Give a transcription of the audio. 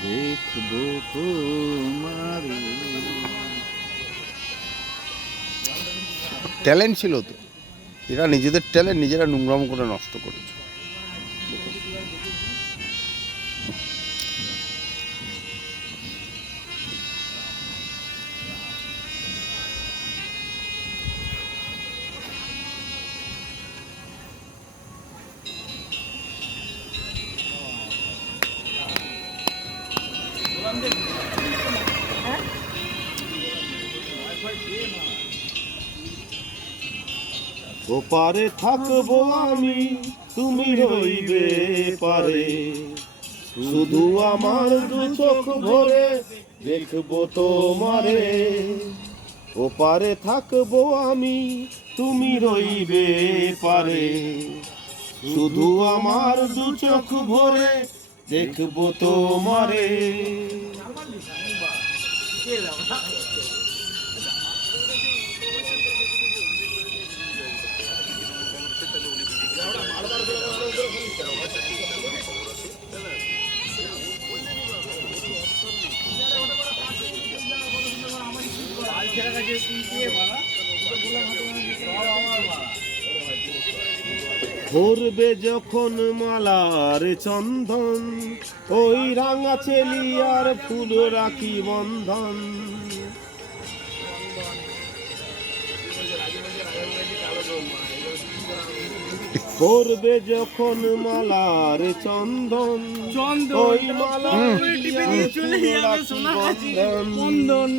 দেখবো তোমার। ট্যালেন্ট ছিল তো, এরা নিজেদের ট্যালেন্ট নিজেরা নোংরাম করে নষ্ট করেছে। ওপারে থাকবো আমি, তুমি রইবে পারে, শুধু আমার দু চোখ ভরে দেখবো তোমারে। ওপারে থাকবো আমি, তুমি রইবে পারে, শুধু আমার দু চোখ ভরে দেখবো তোমারে। ভরবে যখন মালার চন্দন, ওই রাঙা চেলিয়ার ফুল রাখি বন্ধন। ভরবে যখন মালার চন্দন, ওই মালা রাখি বন্ধন।